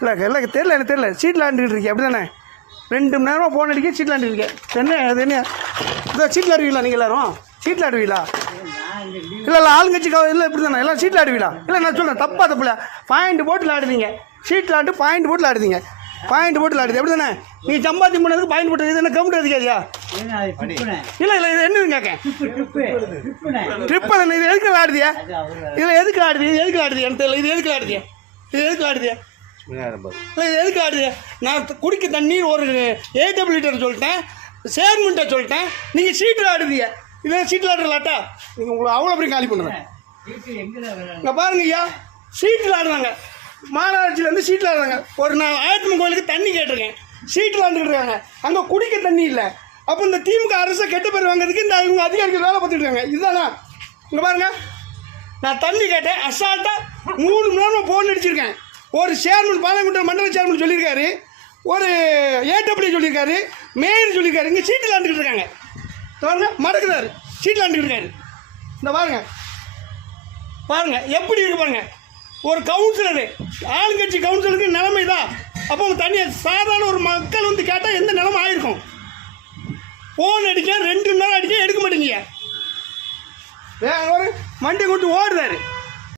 இல்லை தெரியல, எனக்கு தெரியல. சீட்டில் ஆண்டுக்கிட்டு இருக்கேன் அப்படி தானே? 2 மணி நேரமாக ஃபோன் அடிக்க சீட்டில் ஆண்டுருக்கேன். என்ன அது என்ன இதோ சீட்டில் ஆடுவீங்களா நீங்கள் எல்லோரும்? சீட்டில் ஆடுவீங்களா? இல்லை ஆளுங்கட்சி இல்லை இப்படி தானே எல்லாம் சீட்டில் ஆடுவீங்களா? இல்லை நான் சொல்கிறேன் தப்பில்ல. பாயிண்ட் போட்டில் ஆடுவீங்க. சீட்டில் ஆட்டு பாயிண்ட் போட்டில் ஆடுவீங்க. பாயிண்ட் போட்டில் ஆடுது எப்படி தானே? நீங்கள் சம்பாத்தி பண்ணதுக்கு பாயிண்ட் போட்டு இது என்ன கவுண்ட் அதிகாரியா? இல்லை இது என்னன்னு கேட்கேன். ட்ரிப்பு தானே இது எதுக்கு ஆடுதியா? இதில் எதுக்கு ஆடுது எனக்கு தெரியல. இது எதுக்கு ஆடுதியா? இல்லை இது எதுக்கு ஆடுது? நான் குடிக்க தண்ணி ஒரு 8 லிட்டர் சொல்லிட்டேன், சேர்மெண்ட்டை சொல்லிட்டேன். நீங்கள் சீட்டில் ஆடுதிய. இதே சீட்டில் ஆடுறலாட்டா? நீங்கள் உங்களை அவ்வளோ பெரிய காலி பண்ணுறேன். இங்கே பாருங்க ஐயா, சீட்டில் ஆடுறாங்க. மாநகராட்சியிலேருந்து சீட்டில் ஆடுறாங்க. ஒரு நான் ஆயத்தம்மன் கோயிலுக்கு தண்ணி கேட்டிருக்கேன், சீட்டில் ஆண்டுக்கிட்டு இருக்காங்க. அங்கே குடிக்க தண்ணி இல்லை. அப்போ இந்த திமுக அரசை கெட்ட பேர் வாங்குறதுக்கு இந்த இவங்க அதிகாரிகள் வேலை பார்த்துட்டு இருக்காங்க. இதுதானா? இங்கே பாருங்கள், நான் தண்ணி கேட்டேன், அசால்ட்டாக 3 மணி நேரமாக ஃபோன் அடிச்சிருக்கேன். ஒரு சேர்மன் பாளையங்கோட்டை மண்டல சேர்மன் சொல்லியிருக்காரு, ஒரு ஏடபிள்யூ சொல்லியிருக்காரு, மேயர் சொல்லியிருக்காரு. இங்கே சீட்டில் ஆண்டுக்கிட்டு இருக்காங்க. பாருங்க மறக்குறாரு, சீட்டில் ஆண்டுக்கிட்டு இருக்காரு. இந்த பாருங்க எப்படி இருக்கு பாருங்க. ஒரு கவுன்சிலரு, ஆளுங்கட்சி கவுன்சிலருக்கு நிலைமை தான். அப்போ தனியாக சாதாரண ஒரு மக்கள் வந்து கேட்டால் எந்த நிலைமை ஆயிருக்கும்? ஃபோன் அடிக்க 2 மணி நேரம் அடிக்க எடுக்க மாட்டேங்க. ஒரு வண்டி கொண்டு ஓடுறாரு.